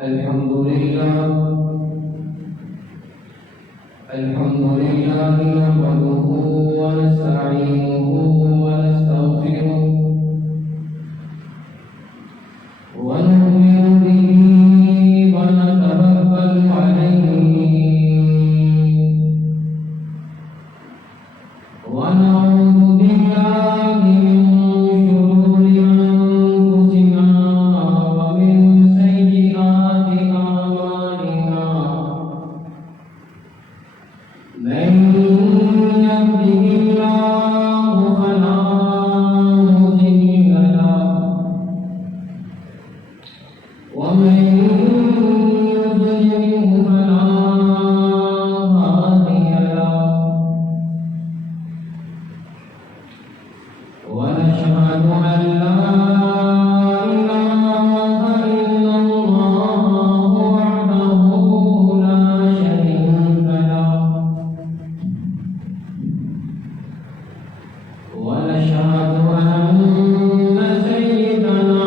الحمد لله نحمده ونستعينه ونستغفره ونؤمن به ونتوكل عليه ونعوذ بالله من شرور أنفسنا ومن سيئات أعمالنا من يهده الله فلا مضل له ومن يضلل فلا هادي له ونشهد أن لا إله إلا الله وحده لا شريك له ونشهد أن سيدنا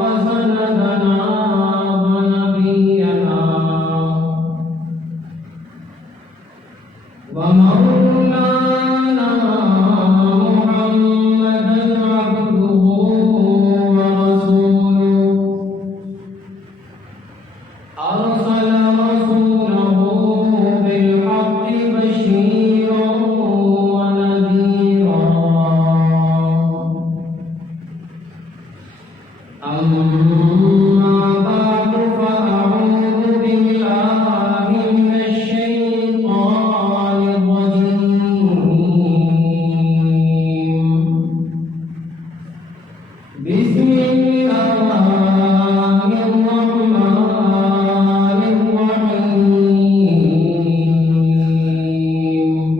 وسندنا ونبينا ومولانا محمدا عبده ورسوله أرسل رسوله بالحق بشيرا ونذيرا أما بعد فأعوذ بالله من الشيطان الرجيم بسم الله الرحمن الرحيم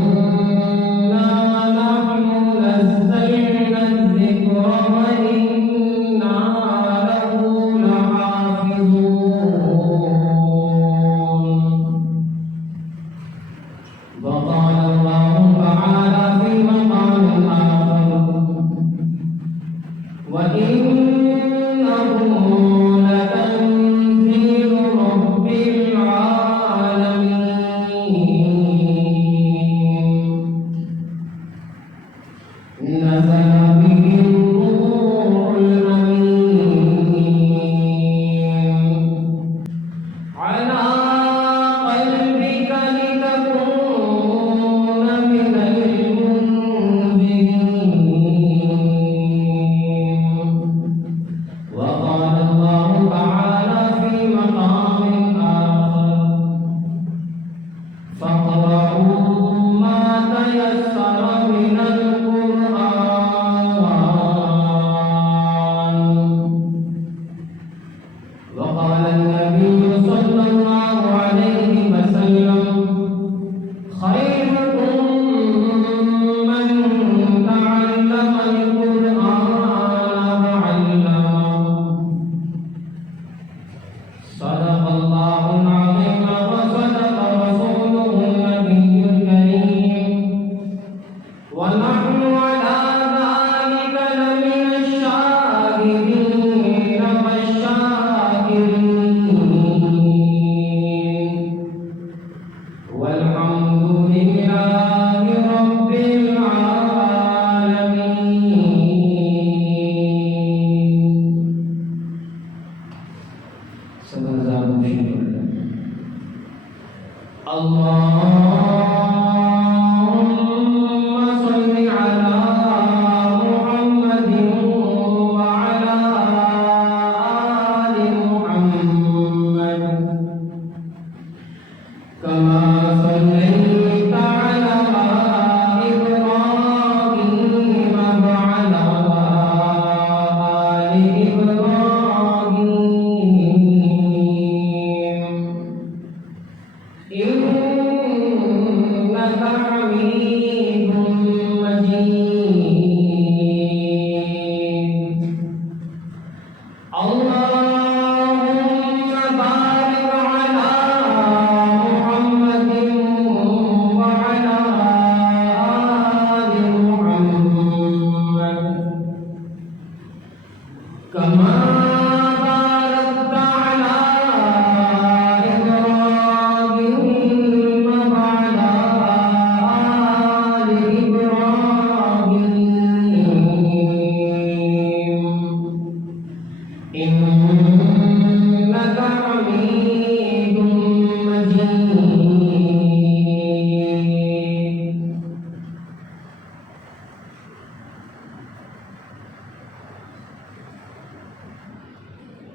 إنا نحن نزلنا الذكر وإنا له لحافظون وقال الله تعالى في مقام آخر وإنه لتنزيل رب العالمين نزل به الروح الأمين على قلبك لتكون من المنذرين وقال الله تعالى في مقام آخر فاقرؤوا ما تيسر من القرآن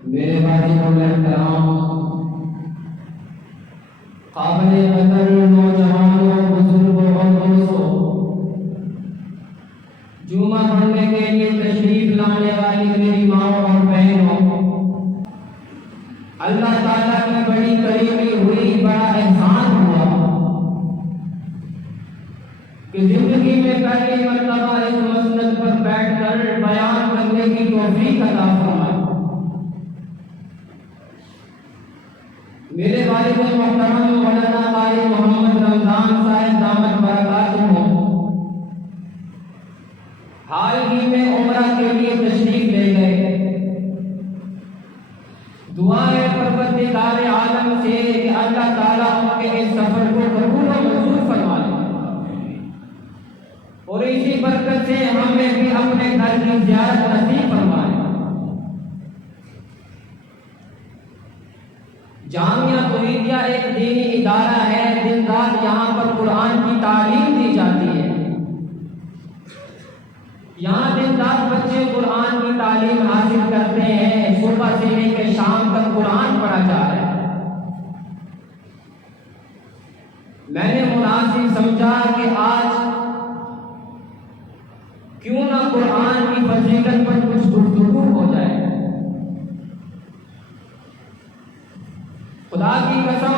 میرے بھائیوں احترام، قابل قدر نوجوانوں، بزرگوں اور دوستوں، جمعہ پڑھنے کے لیے تشریف لانے والی میری ماں اور بہنوں، اللہ تعالیٰ کی بڑی قریبی ہوئی، بڑا احسان ہوا کہ زندگی میں پہلی مرتبہ اس مسند پر بیٹھ کر بیان کرنے کی توفیق عطا فرمائی۔ میرے والد محترم مولانا قاری محمد رمضان صاحب دامت برکاتہ حال ہی میں عمرہ کے لیے تشریف لے گئے۔ دعا ہے پروردگار عالم سے کہ اللہ تعالیٰ ان کے اس سفر کو قبول و منظور فرمائے، اور اسی برکت سے ہمیں بھی اپنے گھر کی زیارت نصیب فرمائے۔ جامعہ توحیدیہ ایک دینی ادارہ ہے، دن رات یہاں پر قرآن کی تعلیم دی جاتی ہے۔ یہاں دن رات بچے قرآن کی تعلیم حاصل کرتے ہیں، صبح سے لے کے شام تک قرآن پڑھا جا رہا ہے۔ میں نے مناسب سمجھا کہ آج کیوں نہ قرآن کی فضیلت پر کچھ گفتگو ہو جائے۔ خدا کی قسم،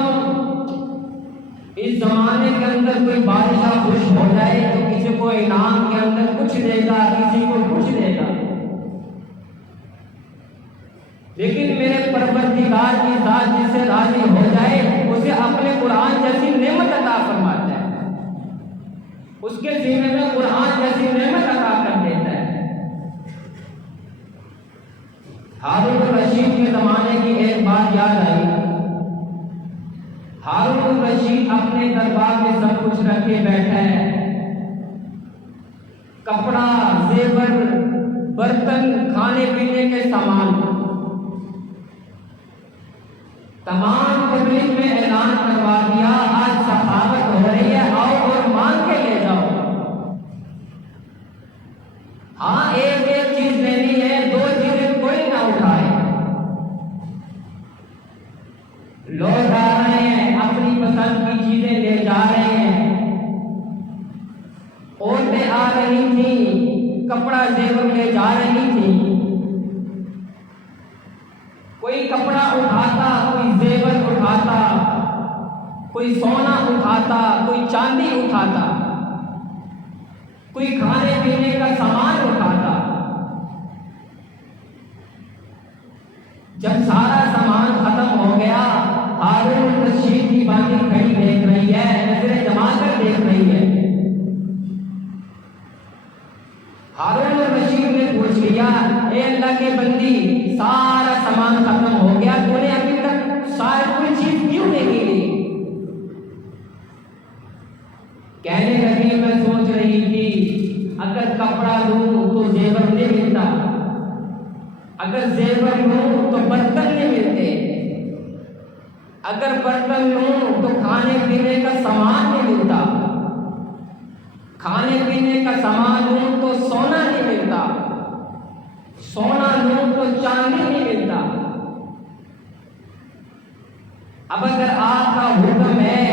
اس زمانے کے اندر کوئی بادشاہ خوش ہو جائے تو کسی کو انعام کے اندر کچھ دے گا، کسی کو کچھ دے گا، لیکن میرے پروردگار کی ذات جس سے راضی ہو جائے اسے اپنے قرآن جیسی نعمت عطا فرماتا ہے، اس کے سینے میں قرآن جیسی نعمت عطا کر دیتا ہے۔ ہارون الرشید کے زمانے کی ایک بات یاد آئی۔ ہارون الرشید اپنے دربار میں سب کچھ رکھے بیٹھا ہے، کپڑا، زیور، برتن، کھانے پینے کے سامان، تمام پبلک میں اعلان کروا دیا آج سخاوت ہو رہی ہے، آؤ اور مانگ کے لے جاؤ۔ ہاں ایک ایک چیز لینی ہے، دو چیزیں کوئی نہ اٹھائے۔ لوگ آ رہے ہیں، اپنی پسند کی چیزیں لے جا رہے ہیں، عورتیں آ رہی تھیں، کپڑا زیور لے جا رہی تھیں، کوئی کپڑا اٹھاتا، کوئی زیور اٹھاتا، کوئی سونا اٹھاتا، کوئی چاندی اٹھاتا، کوئی کھانے پینے کا سامان اٹھاتا۔ جب سارا سامان ختم ہو گیا، ہارون الرشید کی باتیں کھڑی دیکھ رہی ہے، نظریں جما کر دیکھ رہی ہے۔ ہارون الرشید نے پوچھ لیا، اے اللہ کے بندی، سارا سامان ختم ہو گیا، تو نے ابھی تک شاید کوئی چیز کیوں نہیں لی؟ کہنے لگی، میں سوچ رہی تھی اگر کپڑا لوں تو زیور نہیں ملتا، اگر زیور لوں تو برتن نہیں ملتے، اگر برتن لوں تو کھانے پینے کا سامان نہیں ملتا، کھانے پینے کا سامان لوں تو سونا نہیں ملتا، سونا لوں تو چاندی نہیں ملتا۔ اب اگر آپ کا حکم ہے،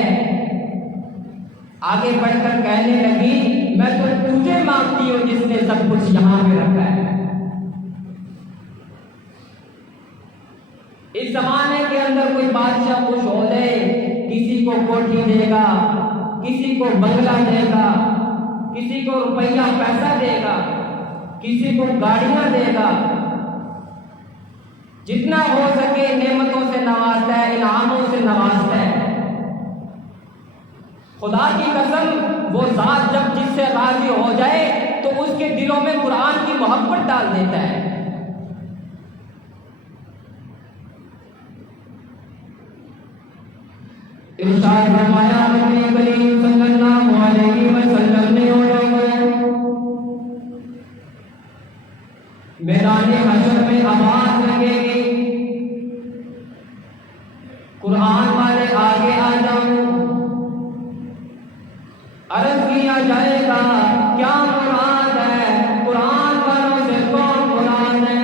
آگے بڑھ کر کہنے لگی، میں تو تجھے مانگتی ہوں جس نے سب کچھ یہاں پہ رکھا ہے۔ اس زمانے کے اندر کوئی بادشاہ خوش ہو جائے، کسی کو کوٹھی دے گا، کسی کو بنگلہ دے گا، کسی کو روپیہ پیسہ دے گا، کسی کو گاڑیاں دے گا، جتنا ہو سکے نعمتوں سے نوازتا ہے، انعاموں سے نوازتا ہے۔ خدا کی قسم، وہ ذات جب جس سے راضی ہو جائے تو اس کے دلوں میں قرآن کی محبت ڈال دیتا ہے۔ ارشاد فرمایا نبی کریم صلی اللہ علیہ وسلم نے، میدان حشر میں آواز لگے گی، قرآن والے آگے آ جاؤ، عرض کیا جائے گا کیا مراد ہے، قرآن والوں سے کون مراد ہے؟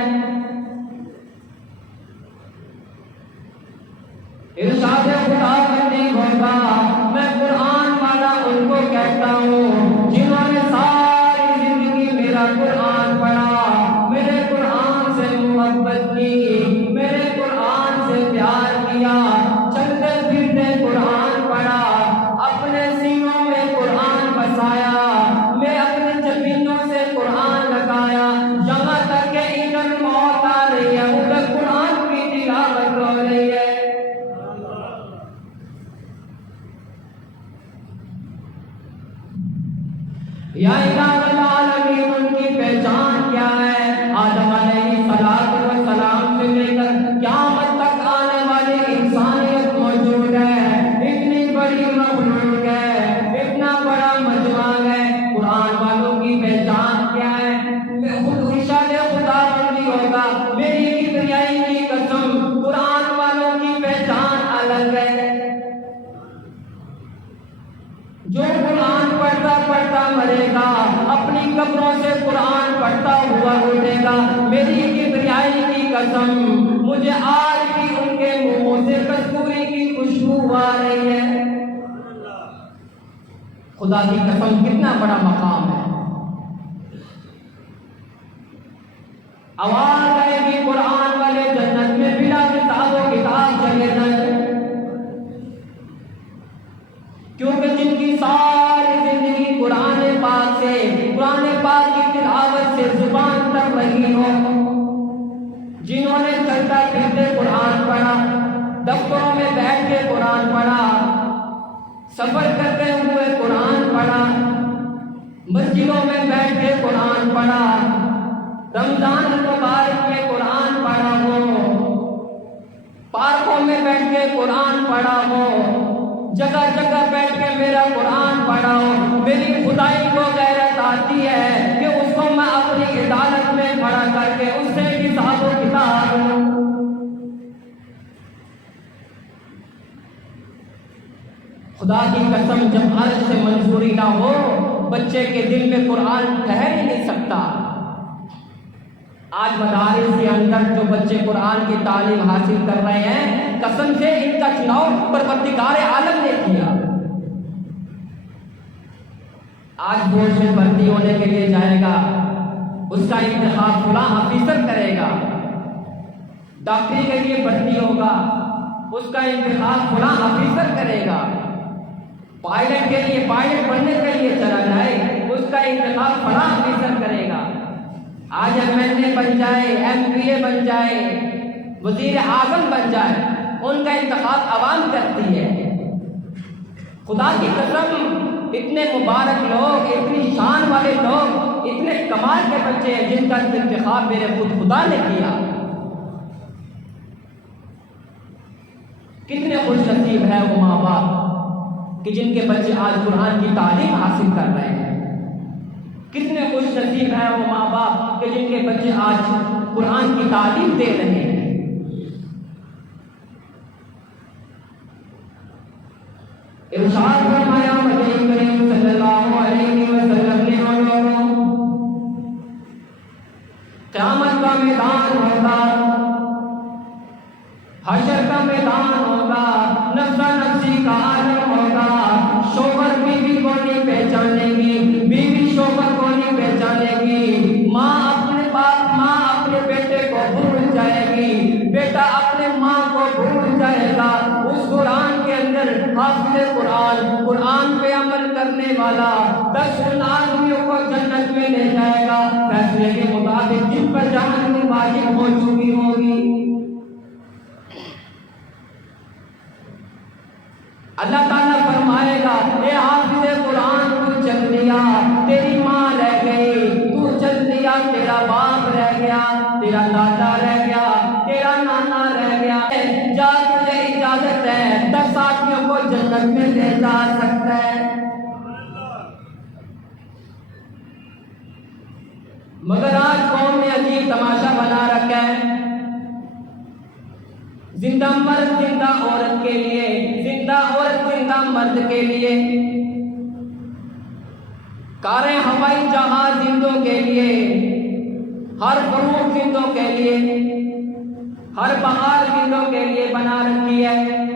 قرآن پڑھا، میرے قرآن سے محبت کی، میرے قرآن سے پیار کیا، چلتے پھرتے قرآن پڑھا، اپنے سینوں میں قرآن بسایا، میں اپنے جبینوں سے قرآن لگایا، یہاں تک کہ ادھر موت آ رہی ہے ادھر قرآن کی تلاوت ہو رہی ہے۔ یا الہ العالمین، ان کی پہچان کیا ہے؟ آدم علیہ السلام سے لے کر قیامت تک آنے والی انسانیت موجود ہے، اتنی بڑی مخلوق ہے، اتنا بڑا مجمع ہے، قرآن والوں کی پہچان کیا ہے؟ ارشاد خدا بندی ہوگا، میری کبریائی کی قسم، قرآن والوں کی پہچان الگ ہے۔ جو قرآن پڑھتا پڑھتا مرے گا، اپنی قبروں سے قرآن پڑھتا ہوا اٹھے گا، میری کبریائی کی قسم، مجھے آج بھی ان کے منہ سے کستوری کی خوشبو آ رہی ہے۔ خدا کی قسم، کتنا بڑا مقام ہے۔ آواز آئے گی قرآن والے جنت میں بلا کتاب و کتاب چلے جائیں، کیونکہ جن کی ساری زندگی قرآن پاک سے، قرآن پاک کی تلاوت سے زبان تر رہی ہو، جنہوں نے چلتا پھرتے قرآن پڑھا، دفتروں میں بیٹھ کے قرآن پڑھا، سفر کرتے ہوئے قرآن پڑھا، مسجدوں میں بیٹھ کے قرآن پڑھا، رمضان المبارک میں قرآن پڑھا ہو، پارکوں میں بیٹھ کے قرآن پڑھا ہو، جگہ جگہ بیٹھ کے میرا قرآن پڑھا ہو، میری خدائی کو غیرت آتی ہے کہ اس کو میں اپنی عدالت میں پڑھا کر کے اس سے حساب و کتاب لوں۔ خدا کی قسم، جب عرش سے منظوری نہ ہو، بچے کے دل میں قرآن ٹھہر ہی نہیں سکتا۔ آج مدارس کے اندر جو بچے قرآن کی تعلیم حاصل کر رہے ہیں، قسم سے ان کا چناؤ پروردگار عالم نے کیا۔ آج بورڈ میں بھرتی ہونے کے لیے جائے گا، اس کا انتخاب فلاں آفیسر کرے گا، ڈاکٹری کے لیے بھرتی ہوگا، اس کا انتخاب فلاں آفیسر کرے گا، پائلٹ کے لیے، پائلٹ بننے کے لیے چلا جائے، اس کا انتخاب فلاں آفیسر کرے گا۔ آج MLA بن جائے، MPA بن جائے، وزیر اعظم بن جائے، ان کا انتخاب عوام کرتی ہے۔ خدا کی قسم، اتنے مبارک لوگ، اتنی شان والے لوگ، اتنے کمال کے بچے ہیں جن کا انتخاب میرے خود خدا نے کیا۔ کتنے خوش نصیب ہے وہ ماں باپ کہ جن کے بچے آج قرآن کی تعلیم حاصل کر رہے ہیں۔ کتنے خوش نصیب ہیں وہ ماں باپ کہ جن کے بچے آج قرآن کی تعلیم دے رہے ہیں۔ ارشاد فرمایا نبی کریم صلی اللہ علیہ وسلم نے، قیامت کا میدان ہوگا، حشر کا میدان ہوگا، نفسا نفسی کا عالم ہوگا، شوہر بیوی کو نہیں پہچانے گی، بیوی شوہر کو نہیں پہچانے گی، ماں اپنے باپ، ماں اپنے بیٹے کو بھول جائے گی، بیٹا اپنے ماں کو بھول جائے گا۔ اس قرآن کے اندر حافظ قرآن، قرآن پہ عمل کرنے والا 10 آدمیوں کو جنت میں لے جائے گا، فیصلے کے مطابق جن پر جہنم واجب ہو چکی ہوگی۔ اللہ تعالیٰ فرمائے گا، اے حافظ قرآن، تو چل دیا، تیری ماں رہ گئی، تو چل دیا، تیرا باپ رہ گیا، تیرا دادا رہ گیا، تیرا نانا رہ گیا، جا تجھے اجازت ہے 10 آدمیوں کو جنت میں لے جا سکتا ہے۔ مگر آج قوم نے عجیب تماشا بنا رکھا ہے، زندہ مرد زندہ عورت کے لیے، زندہ عورت زندہ مرد کے لیے، کاریں ہوائی جہاز زندوں کے لیے، ہر فروٹ زندوں کے لیے، ہر بہار زندوں کے لیے بنا رکھی ہے۔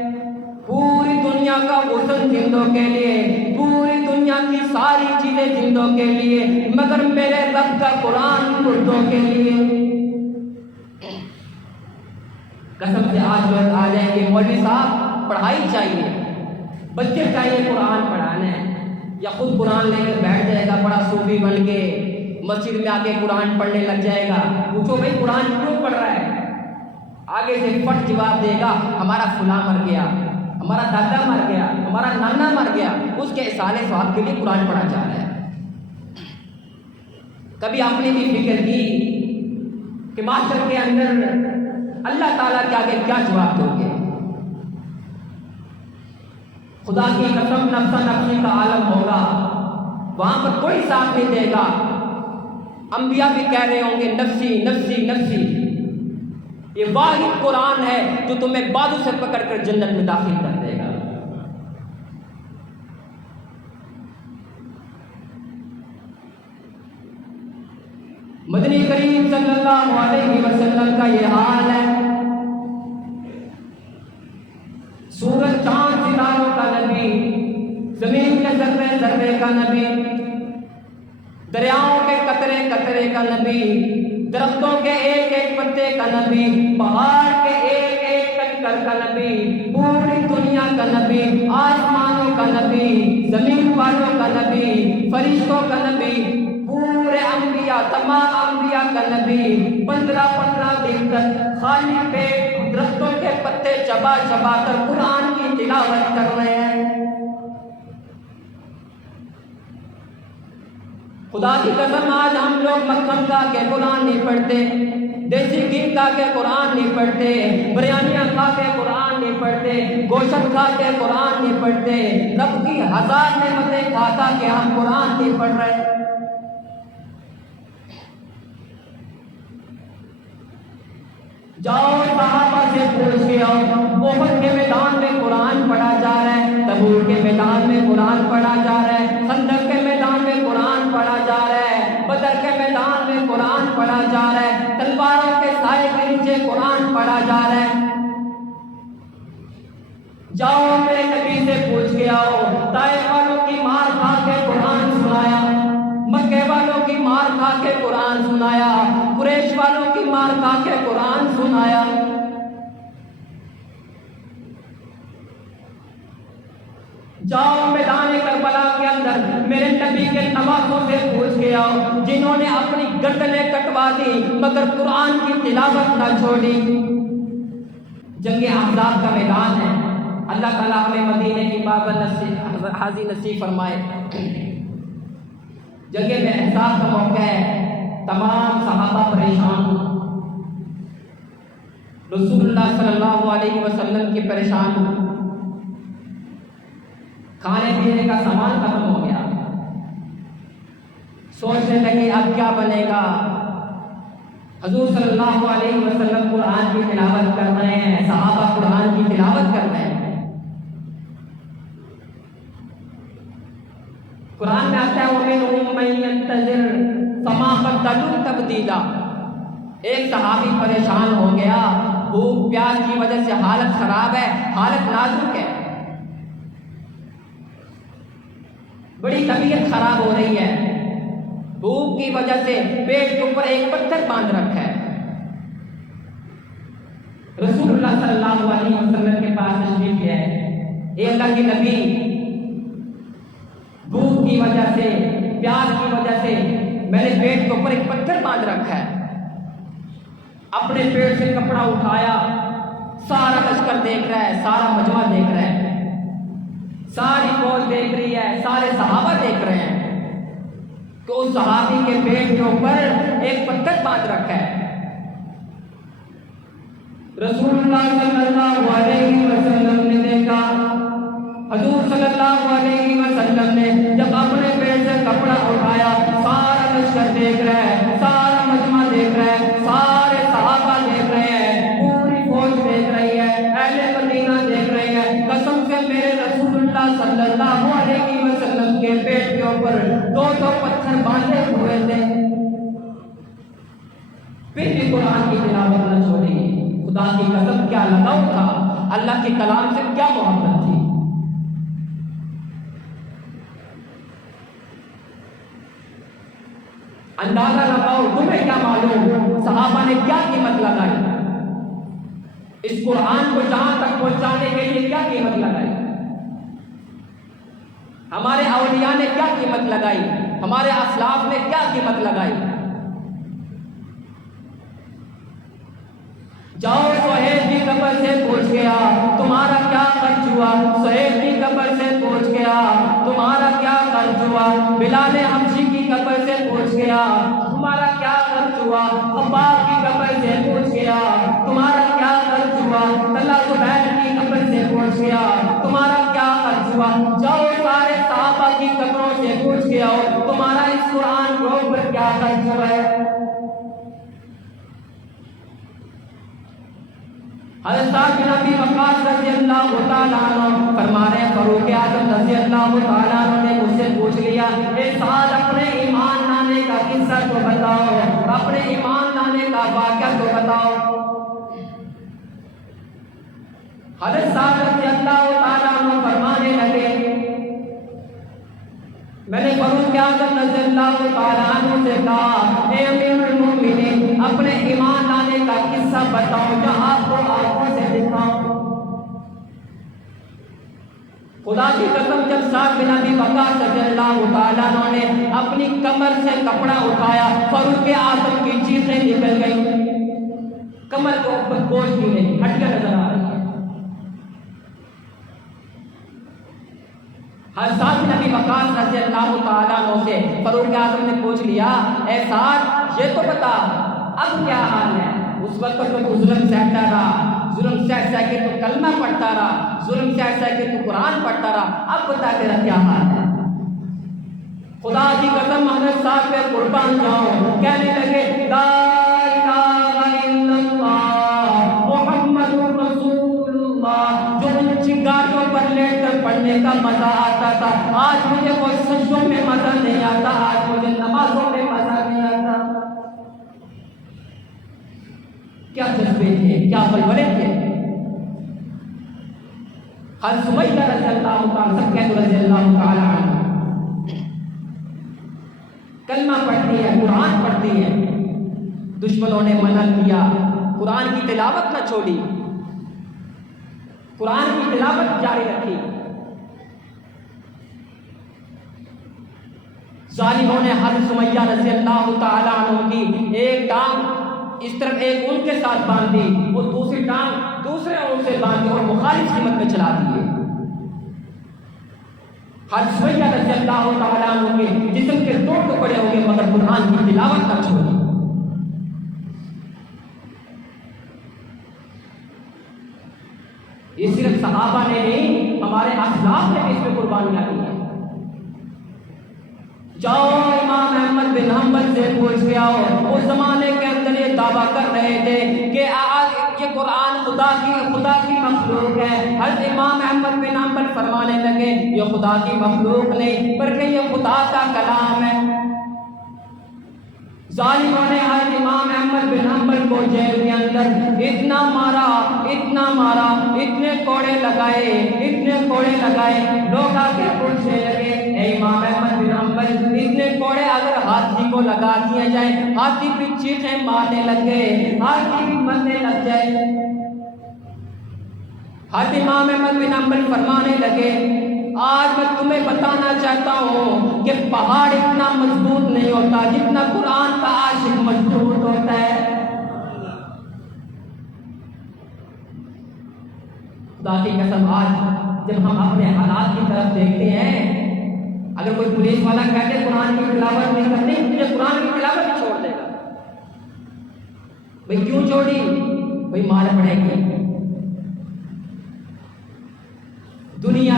پوری دنیا دنیا کا غسل زندوں کے لیے، پوری دنیا کی ساری چیزیں زندوں کے لیے، مگر میرے رب کا قرآن مردوں کے لیے۔ قسم سے آج لوگ آ جائیں گے مولوی صاحب پڑھائی چاہیے، بچے چاہیے قرآن پڑھانے، یا خود قرآن لے کر بیٹھ جائے گا بڑا صوفی بن کے، مسجد میں آ کے قرآن پڑھنے لگ جائے گا۔ پوچھو بھائی قرآن کیوں پڑھ رہا ہے؟ آگے سے پٹ جواب دے گا ہمارا فلاں مر گیا، ہمارا دادا مر گیا، ہمارا نانا مر گیا، اس کے اصالے ثواب کے لیے قرآن پڑھا جا رہا ہے۔ کبھی آپ نے بھی فکر کی کہ معاشر کے اندر اللہ تعالیٰ کے آگے کیا جواب دو گے؟ خدا کی قسم نفسا نفسی کا عالم ہوگا، وہاں پر کوئی ساتھ نہیں دے گا۔ انبیاء بھی کہہ رہے ہوں گے نفسی نفسی نفسی۔ یہ واحد قرآن ہے جو تمہیں بازو سے پکڑ کر جنت میں داخل کر دے گا۔ مدنی کریم صلی اللہ علیہ وسلم کا یہ حال ہے، سورج چاند ستاروں کا نبی، زمین کے ذرے ذرے کا نبی، دریاؤں کے قطرے قطرے کا نبی، درختوں کے ایک ایک پتے کا نبی، پہاڑ کے ایک ایک کنکر کا نبی، پوری دنیا کا نبی، آسمانوں کا نبی، زمین والوں کا نبی، فرشتوں کا نبی، پورے انبیاء تمام انبیاء کا نبی، 15 دن تک خالی پیٹ درختوں کے پتے چبا چبا کر قرآن کی تلاوت کر رہے ہیں۔ خدا کی قسم آج ہم لوگ مکھن کھا کے قرآن نہیں پڑھتے، دیسی گھی کھا کے قرآن نہیں پڑھتے، بریانیاں کھا کے قرآن نہیں پڑھتے، گوشت کھا کے قرآن نہیں پڑھتے، رب کی 1000 نعمتیں کھا کے ہم قرآن نہیں پڑھ رہے۔ جاؤ صحابہ سے پوچھ کے آؤ، احد کے میدان میں قرآن پڑھا جا رہا ہے، تبوک کے میدان میں قرآن پڑھا جا رہا ہے، خندق کے میدان میں قرآن پڑھا جا رہا ہے، بدر کے میدان میں قرآن پڑھا جا رہا ہے، تلواروں کے سائے کے نیچے قرآن پڑھا جا رہا ہے۔ جاؤ میرے نبی سے پوچھ کے آؤ، طائف والوں کی مار کھا کے قرآن سنایا، مکے والوں کی مار کھا کے قرآن سنایا، قریش والوں کی مار کھا کے قرآن سنایا۔ جاؤ میدان کربلا کے اندر میرے نبی کے نواسوں سے پوچھ کے آؤ، جنہوں نے اپنی گردنیں کٹوا دی مگر قرآن کی تلاوت نہ چھوڑی۔ جنگ احزاب کا میدان ہے، اللہ تعالیٰ ہمیں مدینے کی بابت حاضی نصیب فرمائے۔ جنگ احزاب کا موقع ہے، تمام صحابہ پریشان، رسول اللہ صلی اللہ علیہ وسلم کی پریشان، کھانے پینے کا سامان ختم ہو گیا، سوچنے لگے اب کیا بنے گا۔ حضور صلی اللہ علیہ وسلم قرآن کی تلاوت کر رہے ہیں، صحابہ قرآن کی تلاوت کر رہے ہیں۔ قرآن میں آتا ہے وَمِنْهُمْ مَن يَنْتَظِرُ فَمَا بَدَّلُوا تَبْدِيلًا۔ ایک صحابی پریشان ہو گیا، بھوک پیاس کی وجہ سے حالت خراب ہے، حالت نازک ہے، بڑی طبیعت خراب ہو رہی ہے، بھوک کی وجہ سے پیٹ کے اوپر ایک پتھر باندھ رکھا ہے۔ رسول اللہ صلی اللہ علیہ وسلم کے پاس تشریف لے آئے، اے اللہ کے نبی، بھوک کی وجہ سے پیاس کی وجہ سے میں نے پیٹ کے اوپر ایک پتھر باندھ رکھا ہے۔ اپنے پیٹ سے کپڑا اٹھایا، سارا لشکر دیکھ رہا ہے، سارا مجمع دیکھ رہا ہے، ساری فوج دیکھ رہی ہے، سارے صحابہ دیکھ رہے ہیں کہ اس صحابی کے پیٹ کے اوپر ایک پتھر باندھ رکھا ہے۔ رسول اللہ صلی اللہ علیہ وسلم نے دیکھا، حضور صلی اللہ علیہ وسلم نے جب اپنے پیٹ سے کپڑا اٹھایا، سارا لشکر دیکھ رہا ہے، سارا مجمع دیکھ رہا ہے، سارے صحابہ دیکھ رہے ہیں، پوری فوج دیکھ رہی ہے، اہل مدینہ دیکھ رہے ہیں۔ قسم سے میرے رسول اللہ صلی اللہ علیہ وسلم کے پیٹ کے اوپر 2 پتھر باندھے ہوئے تھے، پھر بھی قرآن کی تلاوت نہ چھوڑی۔ خدا کی قسم کیا لگاؤ تھا، اللہ کے کلام سے کیا محبت تھی۔ اندازہ لگاؤ تمہیں کیا معلوم صحابہ نے کیا قیمت لگائی، اس قرآن کو جہاں تک پہنچانے کے لیے کیا قیمت لگائی، ہمارے اولیاء نے کیا قیمت لگائی، ہمارے اسلاف نے کیا قیمت لگائی۔ جاؤ سہیل کی قبر سے پوچھ گیا تمہارا کیا خرچ ہوا، سہیل کی قبر سے پوچھ گیا تمہارا کیا خرچ ہوا، بلال حبشی کی قبر سے پوچھ گیا تمہارا کیا خرچ ہوا، عباس کی قبر سے پوچھ گیا تمہارا کیا خرچ ہوا، طلحہ زبیر کی قبر سے پوچھ گیا تمہارا کیا خرچ ہوا۔ جاؤ سارے صحابہ کی قبروں سے پوچھ گیا تمہارا اس قرآن کو پر کیا خرچ ہوا ہے۔ حضرت سعد بن ابی وقاص رضی اللہ تعالیٰ عنہ فرما رہے ہیں فاروق اعظم رضی اللہ تعالیٰ عنہ نے مجھ سے پوچھ لیا اے سعد اپنے ایمان لانے کا قصہ تو بتاؤ، اپنے ایمان لانے کا واقعہ تو بتاؤ۔ حضرت سعد رضی اللہ تعالیٰ عنہ فرمانے لگے میں نے فاروق اعظم رضی اللہ تعالیٰ عنہ سے کہا اے امیر المومنین اپنے ایمان لانے کا قصہ بتاؤ جو آپ کو آنکھوں سے دکھاؤں۔ خدا کی قسم جب سعد بن ابی وقاص رضی اللہ تعالیٰ عنہ نے اپنی کمر سے کپڑا اٹھایا فاروق اعظم کی چیزیں نکل گئی، کمر کے اوپر گوشت بھی نہیں، ہڈیاں نظر آ رہی ہے۔ حضرت سعد بن ابی وقاص رضی اللہ تعالیٰ عنہ سے فاروق اعظم نے پوچھ لیا اے سعد یہ تو بتا اب کیا حال ہے، اس وقت تو ظلم سہتا رہا، ظلم سہ کے تو کلمہ پڑھتا رہا، ظلم سہ کے تو قرآن پڑھتا رہا، اب بتا تیرا کیا حال ہے۔ خدا کی قسم حضرت سعد پہ قربان جاؤں کہنے لگے لا الہ الا اللہ محمد رسول اللہ، جو اونچی گاڑیوں پر لیٹ کر پڑھنے کا مزہ آتا تھا آج مجھے وہ سجدوں میں مزہ نہیں آتا، آج مجھے نمازوں میں مزہ نہیں آتا۔ کیا جذبے تھے، کیا بلبلے تھے۔ حضرت سمیہ رضی اللہ تعالیٰ سکینہ رضی اللہ تعالیٰ عنہ کلمہ پڑھتی ہے، قرآن پڑھتی ہے، دشمنوں نے منع کیا، قرآن کی تلاوت نہ چھوڑی، قرآن کی تلاوت جاری رکھی۔ ظالموں نے حضرت سمیہ رضی اللہ تعالیٰ عنہ کی ایک ٹانگ اس طرف ایک ان کے ساتھ باندھی اور دوسری ٹانگ دوسرے ان سے باندھی اور مخالف سمت میں چلا دیے۔ حضرت سمیہ رضی اللہ تعالیٰ عنہ کے جسم کے دو ٹکڑے ہو گئے مگر قرآن کی تلاوت نہ چھوڑی۔ یہ صرف صحابہ نے نہیں ہمارے اسلاف نے بھی اس میں قربانیاں دی ہیں۔ جاؤ امام احمد بن حنبل سے پوچھ کے آؤ، اس زمانے کے اندر یہ دعویٰ کر رہے تھے کہ یہ قرآن خدا کی مخلوق ہے۔ حضرت امام احمد بن حنبل فرمانے لگے یہ خدا کی مخلوق نہیں بلکہ یہ خدا کا کلام ہے۔ ظالموں نے حضرت امام احمد بن حنبل کو جیل کے اندر اتنا مارا، اتنے کوڑے لگائے، لوگ آ کے پوچھنے لگے اے امام احمد بن حنبل اتنے کوڑے اگر ہاتھی کو لگا دیا جائے ہاتھی بھی چیخیں مارنے لگے، ہاتھی بھی مرنے لگ جائے۔ حضرت امام احمد بن حنبل فرمانے لگے آج میں تمہیں بتانا چاہتا ہوں کہ پہاڑ اتنا مضبوط نہیں ہوتا جتنا قرآن کا عاشق مضبوط ہوتا ہے۔ خدا کی قسم آج جب ہم اپنے حالات کی طرف دیکھتے ہیں، اگر کوئی پولیس والا کہتے قرآن کی تلاوت نہیں کرنی مجھے قرآن کی تلاوت ہی چھوڑ دے گا، بھئی کیوں چھوڑی؟ بھئی مار پڑے گی۔ دنیا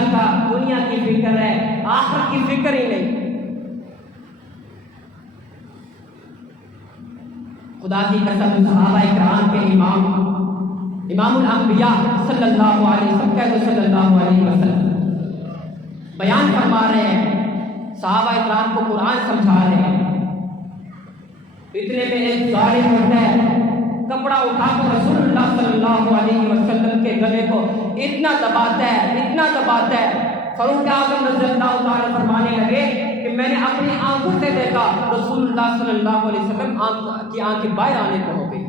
کی فکر ہے، آخرت کی فکر ہی نہیں۔ خدا کی قسم صحابہ کرام کے امام الانبیاء صلی اللہ علیہ وسلم بیان فرما رہے ہیں، صحابہ کرام کو قرآن سمجھا رہے ہیں۔ اتنے میں ایک ظالم ہوتا ہے کپڑا اٹھا کر رسول اللہ صلی اللہ علیہ وسلم کے گلے کو اتنا دباتا ہے، فاروق اعظم رضی اللہ تعالیٰ فرمانے لگے کہ میں نے اپنی آنکھوں سے دیکھا رسول اللہ صلی اللہ علیہ وسلم کی آنکھیں باہر آنے کو ہو گئی.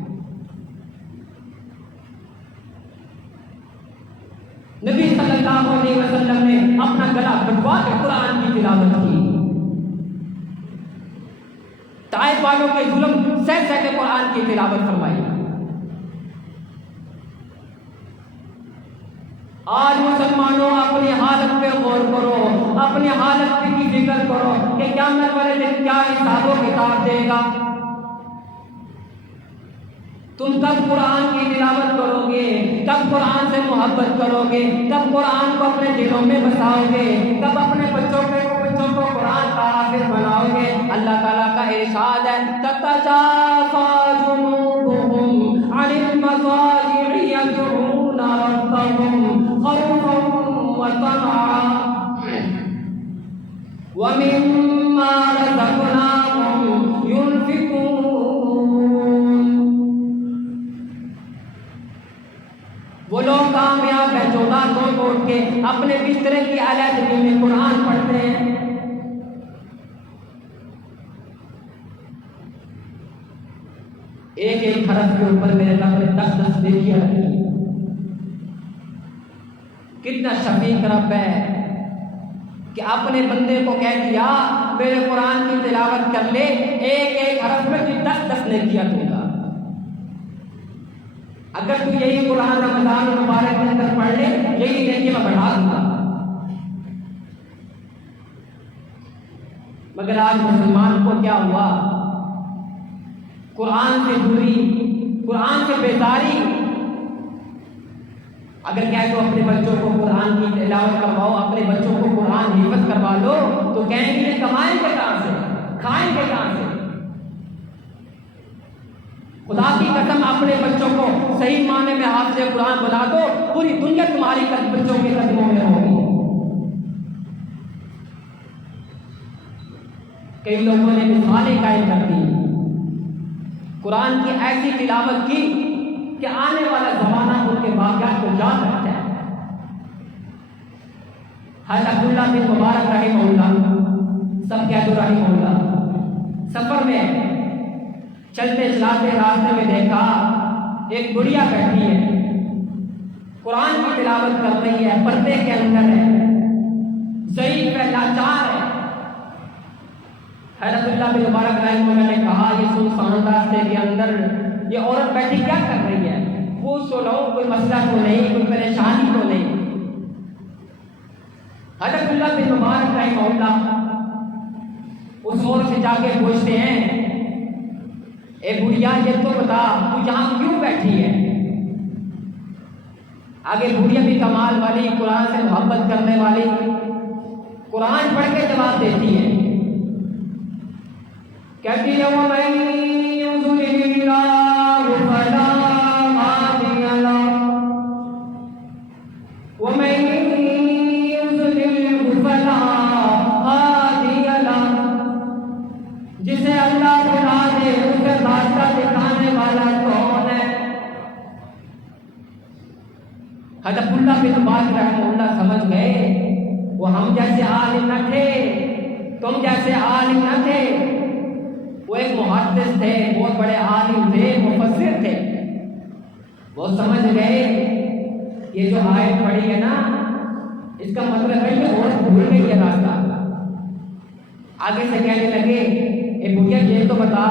نبی صلی اللہ علیہ وسلم نے اپنا گلا کٹوا کے قرآن کی تلاوت کی. طائف والوں کے ظلم سہ سہ کے قرآن کی تلاوت فرمائی. آج مسلمانوں اپنی حالت پہ غور کرو, اپنی حالت کی فکر کرو کہ قیامت والے دن کیا حساب و کتاب دے گا. تم کب قرآن کی تلاوت کرو گے, کب قرآن سے محبت کرو گے, کب قرآن کو اپنے دلوں میں بساؤ گے, کب اپنے بچوں کو قرآن کا حافظ بناؤ گے. اللہ تعالیٰ کا ارشاد ہے تتجافى جنوبهم عن المضاجع يدعون ربهم خوفا وطمعا ومما رزقناهم ينفقون. وہ لوگ کامیاب ہیں جو رات کو اٹھ کے اپنے بسترے کی علیحدگی میں قرآن پڑھتے ہیں. ایک ایک حرف کے اوپر میرے رب نے 10 نیکیاں رکھی ہیں. کتنا شفیق رب ہے کہ اپنے بندے کو کہہ دیا میرے قرآن کی تلاوت کر لے, ایک ایک حرف میں 10 نیکیاں دوں گا. اگر تو یہی قرآن رمضان مبارک کے اندر پڑھ لے, یہی نیکی میں بڑھا دوں گا. مگر آج مسلمان کو کیا ہوا, قرآن سے دوری, قرآن سے بیداری. اگر کہہ دو اپنے بچوں کو قرآن کی تلاوت کرواؤ, اپنے بچوں کو قرآن حفظ کروا لو, تو کہیں گے کمائیں گے کہاں سے, کھائیں گے کہاں سے. خدا کی قسم اپنے بچوں کو صحیح معنی میں حافظ قرآن بنا دو, پوری دنیا تمہاری بچوں کے قدموں میں ہوگی. کئی لوگوں نے مثالیں قائم کر دی, قرآن کی ایسی تلاوت کی کہ آنے والا زمانہ ان کے واقعات کو یاد رکھتا ہے. حضرت عبداللہ بن مبارک رحمہ اللہ, سب کہہ دو رحمہ اللہ, سفر میں چلتے چلاتے راستے میں دیکھا ایک بڑھیا بیٹھی ہے, قرآن کی تلاوت کر رہی ہے, پردے کے اندر ہے, ضعیف ہے, لاچار ہے. حضرت عبداللہ بن مبارک رحمہ اللہ نے کہا یہ سنسان راستے کے اندر یہ عورت بیٹھی کیا کر رہی ہے, پوچھ تو لو کوئی مسئلہ تو نہیں, کوئی پریشانی تو نہیں. حضرت عبداللہ بن مبارک رحمہ اللہ اس عورت سے جا کے پوچھتے ہیں اے بڑھیا یہ تو بتا تو یہاں کیوں بیٹھی ہے. آگے بڑھیا بھی کمال والی, قرآن سے محبت کرنے والی, قرآن پڑھ کے جواب دیتی ہے. کہتی ہے وَمَن يُضْلِلِ اللَّهُ فَلَا هَادِيَ لَهُ وَمَن يُضْلِلْهُ فَلَا هَادِيَ لَهُ. جسے اللہ بنا دے اسے راستہ دکھانے والا کون ہے. حضرت عبداللہ بن مبارک رحمہ اللہ سمجھ گئے وہ ہم جیسے عالم نہ تھے, تم جیسے عالم نہ تھے. وہ ایک محدث تھے, بہت بڑے عالم تھے, مفسر تھے. وہ سمجھ گئے یہ جو آیت پڑھی ہے نا اس کا مطلب ہے یہ عورت بھول گئی ہے راستہ. آگے سے کہنے لگے اے بھیا یہ تو بتا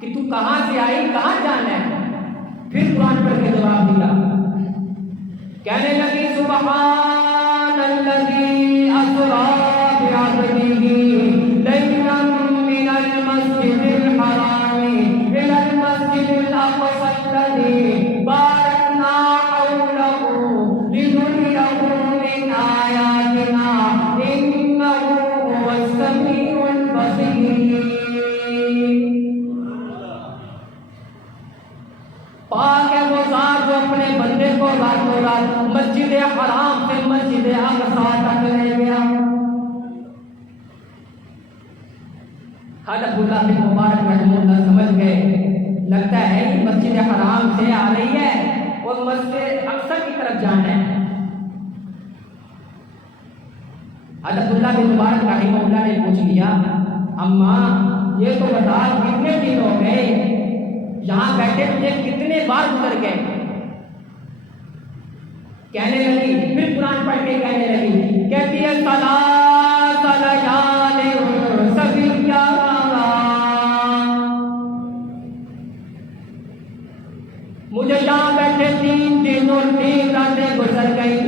کہ تو کہاں سے آئی, کہاں جانا ہے. پھر قرآن پڑھ کے جواب دیا. کہنے لگی سبحان الذی اسری بعبدہ لیلا من المسجد الحرام الى المسجد الاقصى الذي باركنا حوله لنريه من آياتنا انه هو السميع البصير. پاک ہے وہ ذات جو اپنے بندے کو راتوں رات مسجد حرام سے مسجد اقصی تک لے گیا. حضرت عبداللہ بن مبارک رحمہ اللہ سمجھ گئے لگتا ہے کہ مسجد حرام سے آ رہی ہے اور مسجد اقصی کی طرف جانا ہے. حضرت عبداللہ بن مبارک رحمہ اللہ نے پوچھ لیا اماں یہ تو بتا کتنے دن ہو گئے یہاں بیٹھے تجھے کتنے بار گزر گئے؟ کہنے لگی، پھر قرآن پڑھ کے کہنے لگی، کہتی ہے ثلاث لیال سویّا، مجھے یہاں بیٹھے 3 دن اور 3 راتیں گزر گئی۔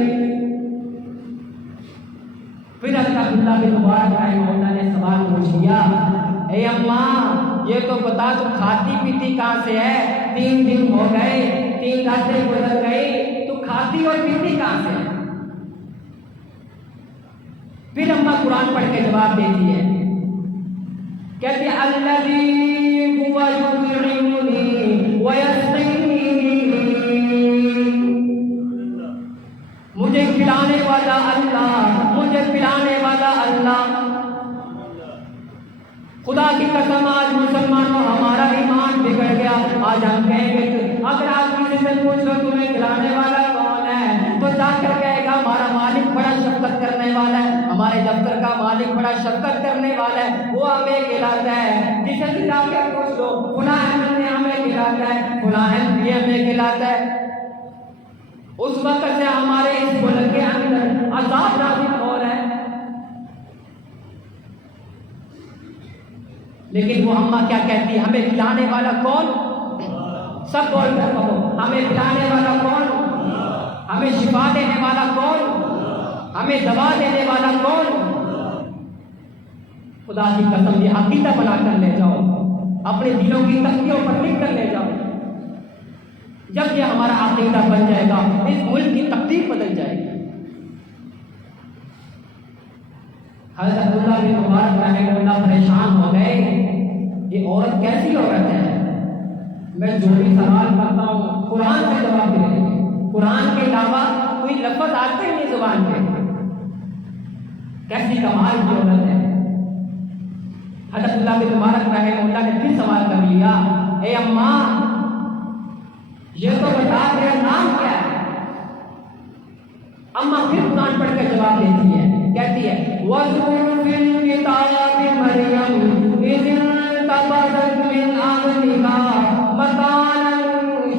پھر حضرت عبداللہ بن مبارک رحمہ اللہ نے سوال پوچھ لیا، اے اماں یہ تو بتا تو کھاتی پیتی کہاں سے ہے؟ 3 دن ہو گئے، 3 راتیں گزر گئی، تو کھاتی اور پیتی کہاں سے ہے؟ پھر اماں قرآن پڑھ کے جواب دیتی ہے، کہتی ہے الذی هو یطعمنی ویسقینی، مجھے کھلانے والا اللہ، مجھے پلانے والا اللہ۔ خدا کی قسم آج مسلمانوں ہمارا ایمان بگڑ گیا۔ آج ہم کہیں گے اگر آپ کسی سے پوچھ لو تمہیں کھلانے والا کون ہے تو جا کر کہے گا ہمارا مالک بڑا شفقت کرنے والا ہے، ہمارے دفتر کا مالک بڑا شفقت کرنے والا ہے، وہ ہمیں کھلاتا ہے۔ کسی سے جا کے پوچھ لو فلاں احمد نے ہمیں کھلاتا ہے، فلاں احمد بھی ہمیں کھلاتا ہے۔ اس وقت سے ہمارے اس ملک کے اندر عذاب نازل ہو رہا ہے، لیکن وہ اماں کیا کہتی ہے، ہمیں کھلانے والا کون؟ سب بول کر کہو، ہمیں کھلانے والا کون؟ ہمیں شفا دینے والا کون؟ ہمیں دوا دینے والا کون؟ خدا کی قسم یہ عقیدہ بنا کر لے جاؤ، اپنے دلوں کی تختیوں پر لکھ کر لے جاؤ۔ جب یہ ہمارا عقیدہ بن جائے گا اس ملک کی تقدیر بدل جائے گی۔ حضرت عبداللہ بن مبارک رحمہ اللہ پریشان ہو گئے، یہ عورت کیسی عورت ہے؟ میں جو بھی سوال کرتا ہوں قرآن سے جواب دے رہے ہیں، قرآن کے علاوہ کوئی لفظ آتے نہیں زبان پہ، کیسی کمال کی عورت ہے۔ حضرت عبداللہ بن مبارک رحمہ اللہ نے پھر سوال کر لیا، اے اماں یہ تو بتا تیرا نام کیا ہے؟ اماں پھر قرآن پڑھ کر جواب دیتی ہے، کہتی ہے وَاذْكُرْ فِي الْكِتَابِ مَرْيَمَ إِذِ انتَبَذَتْ مِنْ أَهْلِهَا مَكَانًا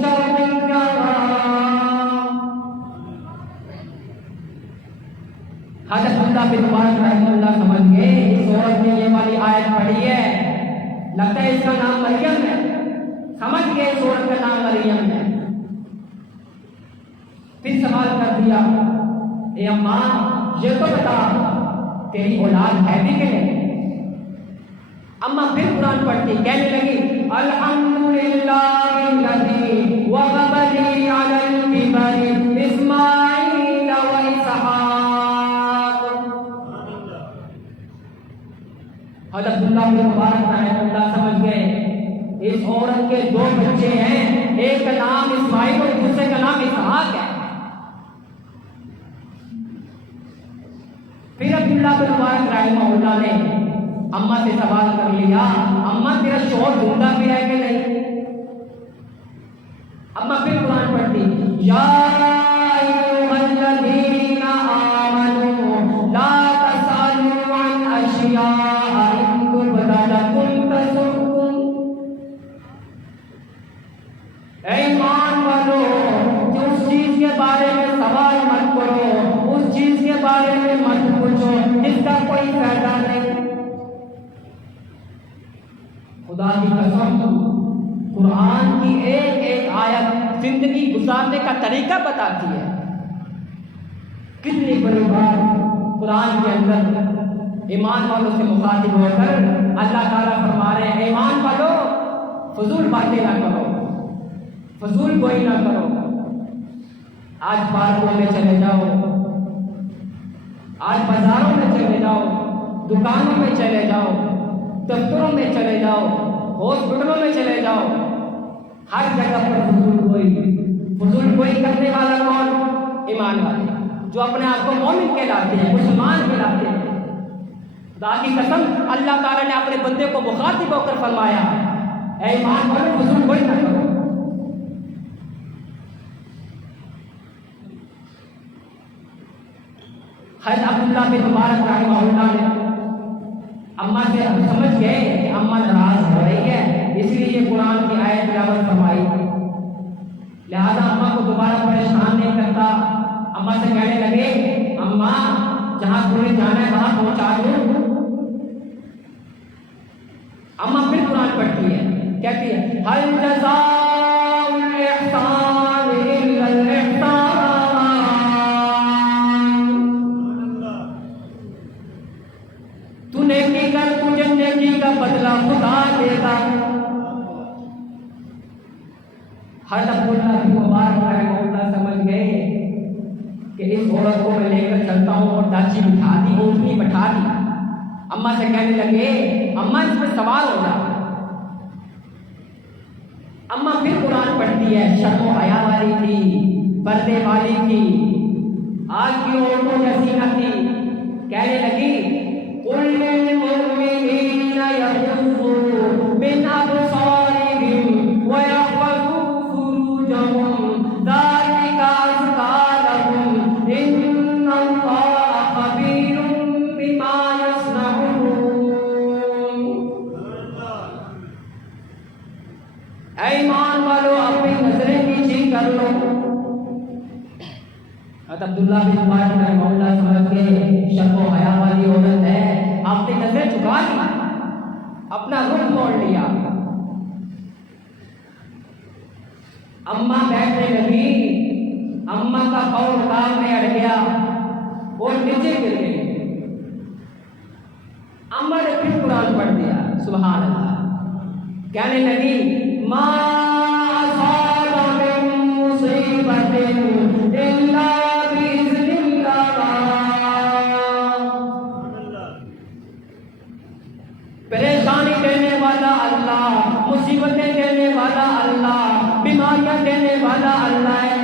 شَرْقِيًّا۔ حضرت عبداللہ بن مبارک رحمہ اللہ سمجھ گئے اس عورت نے یہ والی آیت پڑھی ہے، لگتا ہے اس کا نام مریم ہے، سمجھ گئے اس عورت کا نام مریم ہے۔ پھر سوال کر دیا، اے اماں یہ تو بتا تیری اولاد ہے بھی کہ نہیں؟ اماں پھر قرآن پڑھتی کہنے لگی الحمدللہ الذی وهب لي على الكبر اسماعیل و اسحاق۔ حضرت عبداللہ بن مبارک رحمہ اللہ سمجھ گئے اس عورت کے 2 بچے ہیں، ایک کا نام اسماعیل اور دوسرے کا نام اسحاق ہے۔ پھر عبداللہ بن مبارک رحمہ اللہ نے اماں سے سوال کر لیا، اماں تیرا شوہر زندہ بھی ہے کہ نہیں؟ اماں پھر قرآن پڑھتی یا ایھا الذین آمنوا لا تسألوا عن اشیاء ان تبد لکم تسؤکم۔ اے ایمان والو کہ اس چیز کے بارے میں سوال مت کرو، اس چیز کے بارے میں مت پوچھو جس کا کوئی فائدہ نہیں۔ خدا کی قسم قرآن کی ایک ایک آیت زندگی گزارنے کا طریقہ بتاتی ہے۔ کتنی بڑی بات قرآن کے اندر ایمان والوں سے مخاطب ہو کر اللہ تعالیٰ فرما رہے ہیں، ایمان والو فضول باتیں نہ کرو، فضول کوئی نہ کرو۔ آج پارکوں میں چلے جاؤ، آج بازاروں میں چلے جاؤ، دکانوں میں چلے جاؤ، دفتروں میں چلے جاؤ، ہاسپٹلوں میں چلے جاؤ، ہر جگہ پر فضول گوئی کرنے والا کون؟ ایمان والے جو اپنے آپ کو مومن کہلاتے ہیں، مسلمان کہلاتے ہیں۔ خدا کی قسم اللہ تعالیٰ نے اپنے بندے کو مخاطب ہو کر فرمایا، اے ایمان والو فضول گوئی نہ کرو۔ حضرت عبداللہ بن مبارک رحمہ اللہ نے اماں سے سمجھ گئے کہ اماں ناراض ہو رہی ہے، اس لیے یہ قرآن کی آیت تلاوت فرمائی، لہذا اماں کو دوبارہ پریشان نہیں کرتا۔ اماں سے کہنے لگے اماں جہاں تمہیں جانا ہے وہاں پہنچا دوں۔ اماں پھر قرآن پڑھتی ہے، کہتی ہے ہل جزاء الاحسان الا الاحسان، تو نیکی کر تجھے نیکی کا بدلہ خدا دے گا۔ حضرت عبداللہ بن مبارک رحمہ اللہ سمجھ گئے کہ اس عورت کو میں لے کر چلتا ہوں اور ڈاچی بٹھا دی، اونٹنی بٹھا دی۔ اماں سے کہنے لگے اماں اس پہ سوال ہو جائے۔ اماں پھر قرآن پڑھتی ہے، شرم و حیا والی تھی، پردے والی تھی، آج کی عورتوں جیسی نہ تھی۔ کہنے لگی قل للمؤمنین یغضوا من ابصارهم ویحفظوا فروجهم ذلک ازکی لهم ان اللہ خبیر بما یصنعون۔ اے ایمان والو اپنی نظریں نیچی کر لو۔ حضرت عبداللہ بن مبارک رحمہ اللہ سمجھ کے شرم و حیا والی عورت ہے، اپنی نظریں جھکا لی، اپنا رخ موڑ لیا۔ اماں بیٹھنے لگی، اماں کا پاؤں کان میں اڑ گیا اور نیچے گر گئی۔ اماں نے پھر قرآن پڑھ دیا، سبحان اللہ۔ کہنے لگی ما اصاب من مصیبت الا باذن اللہ، پریشانی دینے والا اللہ، مصیبتیں دینے والا اللہ، بیماریاں دینے والا اللہ ہے۔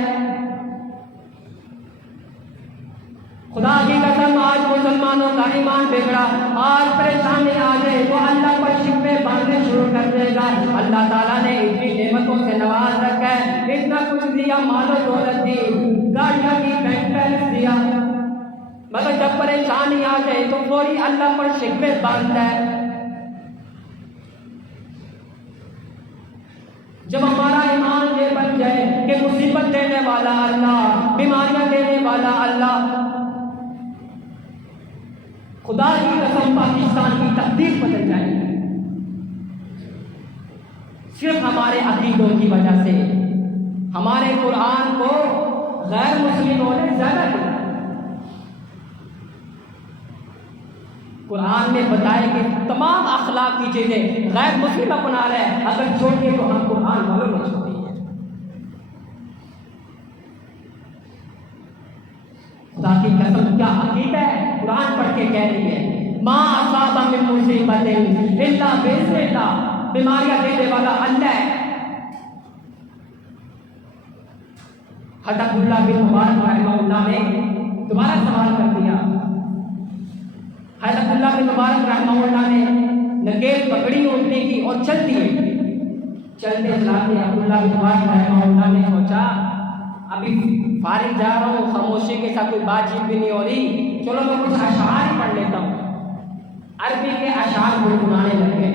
خدا کی قسم آج مسلمانوں کا ایمان بگڑا، آج پریشانی آ جائے تو اللہ پر شکوے باندھنے شروع کر دے گا۔ اللہ تعالیٰ نے اتنی نعمتوں سے نواز رکھا ہے، اتنا کچھ دیا، مال و دولت دی، گاڑیاں دی، بینک بیلنس دیا، مگر جب پریشانی آ جائے تو فوری اللہ پر شکوے باندھتا ہے۔ جب ہمارا ایمان یہ بن جائے کہ مصیبت دینے والا اللہ، بیماریاں دینے والا اللہ، خدا کی قسم پاکستان کی تقدیر بدل جائے گی، صرف ہمارے عقیدوں کی وجہ سے۔ ہمارے قرآن کو غیر مسلموں نے زیادہ دیا۔ قرآن نے بتایا کہ تمام اخلاق کی چیزیں غیر مسلم اپنا رہے ہیں، اگر چھوڑیے تو ہم قرآن والوں نے چھوڑی ہے۔ خدا کی قسم کیا عقیدہ ہے، قرآن پڑھ کے کہہ رہی ہے ما اصاب من مصیبت الا باذن اللہ، بیماریاں دینے والا اللہ ہے۔ حضرت عبداللہ بن مبارک رحمہ اللہ نے دوبارہ سوال کر دیا۔ حضرت عبداللہ بن مبارک رحمہ اللہ نے نکیل پکڑی اونٹنے کی اور چل دیے۔ چلتے چلاتے عبداللہ بن مبارک رحمہ اللہ نے سوچا ابھی فارغ جا رہا ہوں، خاموشی کے ساتھ کوئی بات چیت بھی نہیں ہو رہی، چلو میں کچھ اشعار ہی پڑھ لیتا ہوں۔ عربی کے اشعار گنگنانے لگے۔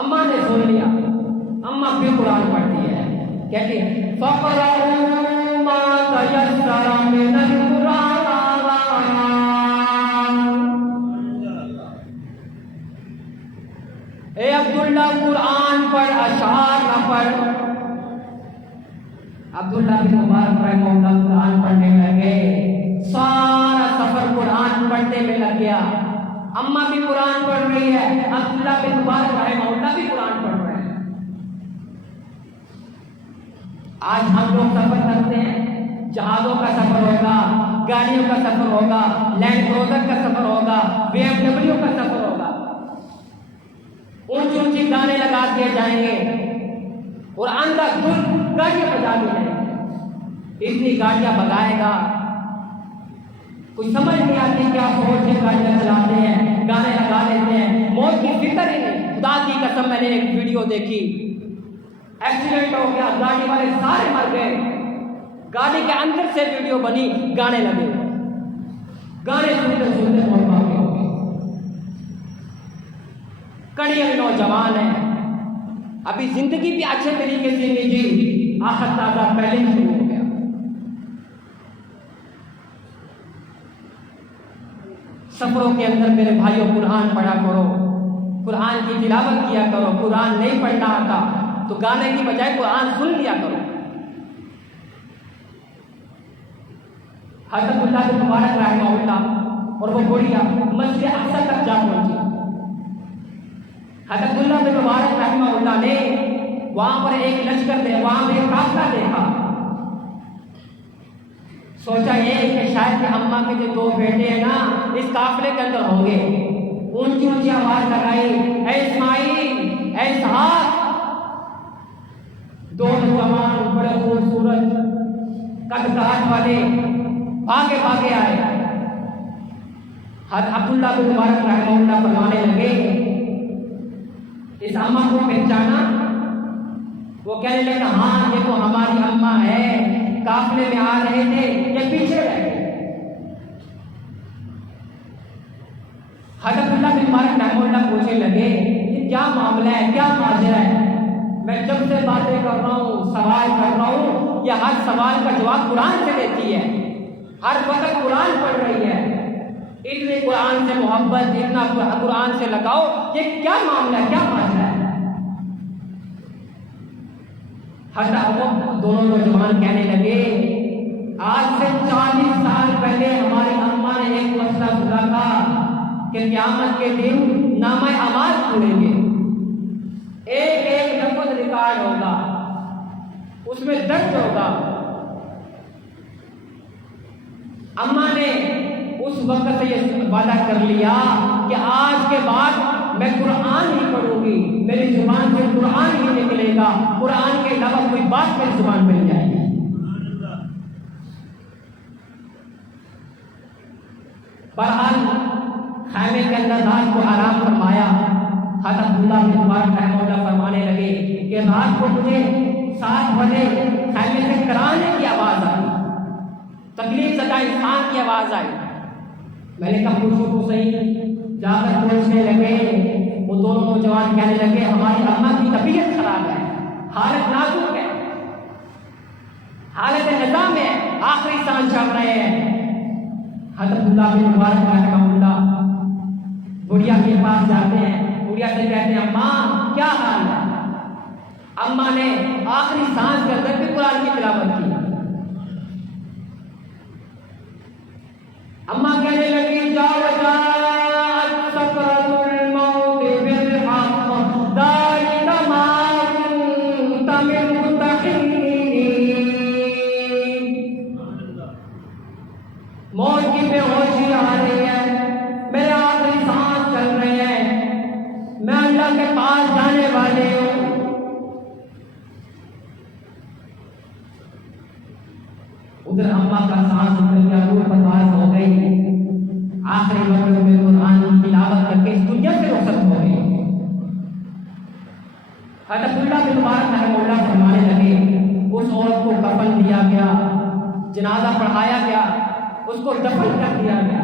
اماں نے سن لیا، اماں پھر قرآن پڑھتی ہے، کہتی ہے فَقْرَؤُوا مَا تَيَسَّرَ مِنَ الْقُرْآنِ، اے عبداللہ قرآن پڑھ، اشعار نہ پڑھ۔ عبداللہ بن مبارک رحمہ اللہ قرآن پڑھنے لگے، سارا سفر قرآن پڑھنے میں لگ گیا۔ اماں بھی قرآن پڑھ رہی ہے، عبداللہ بن مبارک رحمہ اللہ بھی قرآن پڑھ رہے ہیں۔ آج ہم لوگ سفر کرتے ہیں، جہازوں کا سفر ہوگا، گاڑیوں کا سفر ہوگا، لینڈ کروزر کا سفر ہوگا، BMW کا سفر ہوگا، اونچی اونچی گانے لگا دیے جائیں گے اور اندھا دھن گاڑیاں بجا دی جائیں گے۔ اتنی گاڑیاں بگائے گا، کوئی سمجھ نہیں آتی کیا سوچ سے گاڑیاں چلاتے ہیں، گانے لگا لیتے ہیں، موت کی فکر ہی نہیں۔ خدا کی قسم میں نے ایک ویڈیو دیکھی، ایکسیڈنٹ ہو گیا، گاڑی والے سارے مر گئے، گاڑی کے اندر سے ویڈیو بنی، گانے لگے۔ گانے سنتے سنتے بہت بھاگے ہو گئے. کڑی نوجوان ہے, ابھی زندگی بھی اچھے طریقے سے نہیں جی, آخر تازہ پہلے ہی شروع ہو گیا. سفروں کے اندر میرے بھائیوں قرآن پڑھا کرو, قرآن کی تلاوت کیا کرو. قرآن نہیں پڑھنا آتا تو گانے کی بجائے قرآن سن لیا کرو. حضرت اللہ بن مبارک رحمہ اللہ اور وہ بڑھیا مسجد اقصی تک جا پہنچی. حضرت اللہ بن مبارک رحمہ اللہ نے وہاں پر ایک لشکر دے, وہاں پر ایک قافلہ دیکھا. سوچا یہ کہ شاید کہ اماں کے جو 2 بیٹے ہیں نا اس قافلے کے اندر ہوں گے. اونچی اونچی آواز لگائی, اے اسماعیل, اے اسحاق. 2 نوجوان بڑے خوبصورت قد کاٹ والے بھاگے بھاگے آئے. حضرت عبداللہ بن مبارک رحمہ اللہ فرمانے لگے, اس اماں کو پہچانا؟ وہ کہنے لگا ہاں یہ تو ہماری اماں ہے, قافلے میں آ رہے تھے, یہ پیچھے رہ گئے. حضرت اللہ بن مبارک رحمہ اللہ پوچھنے لگے یہ کیا معاملہ ہے, کیا ماجرا ہے؟ میں جب سے باتیں کر رہا ہوں, سوال کر رہا ہوں, یہ ہر سوال کا جواب قرآن سے دیتی ہے, ہر وقت قرآن پڑھ رہی ہے. اتنے قرآن سے محبت, اتنا قرآن سے لگاؤ, یہ کیا معاملہ ہے, کیا ماجرا ہے؟ حضرت دونوں نوجوان کہنے لگے آج سے 40 سال پہلے ہماری اماں نے ایک مسئلہ سنا تھا کہ قیامت کے دن نامہ اعمال کھولیں گے, ایک ایک لفظ ریکارڈ ہوگا, اس میں درج ہوگا. اماں نے اس وقت سے یہ وعدہ کر لیا کہ آج کے بعد میں قرآن ہی پڑھوں گی, میری زبان سے قرآن ہی نکلے گا, قرآن کے علاوہ کوئی بات میری زبان پہ نہیں جائے گی. بہرحال خیمے کے اندر رات کو آرام فرمایا. حضرت عبداللہ بن مبارک رحمہ اللہ فرمانے لگے کہ رات کو مجھے 7 بجے خیمے سے کرانے کی آواز آئی, تکلیف زدہ انسان کی آواز آئی. میں نے کہا پوچھو تو صحیح. جا کر پوچھنے لگے, وہ دونوں نوجوان کہنے لگے ہماری اماں کی طبیعت خراب ہے, حالت نازک ہے, حالت نظام ہے, آخری سانس چل رہے ہیں. حضرت اللہ بن مبارک رحمہ اللہ بڑھیا کے پاس جاتے ہیں, بڑھیا سے کہتے ہیں اماں کیا حال ہے؟ اماں نے آخری سانس کے اندر بھی قرآن کی تلاوت کی. اماں کہنے لگی جاؤ جاؤ سکرۃ الموت بالحق ذالک ما کنت منہ تحید. موت کی بے ہوشی آ رہی ہے, میرے آخری سانس چل رہے ہیں, میں اللہ کے پاس جانے والے ہوں. ادھر اماں کا سانس اتر گیا, روح پرواز ہو گئی. آخری وقت میں قرآن کی تلاوت کر کے اس دنیا سے رخصت ہو گئی. حضرت اللہ بن مبارک رحمہ اللہ فرمانے لگے اس عورت کو کفن دیا گیا, جنازہ پڑھایا گیا, اس کو دفن کر دیا گیا.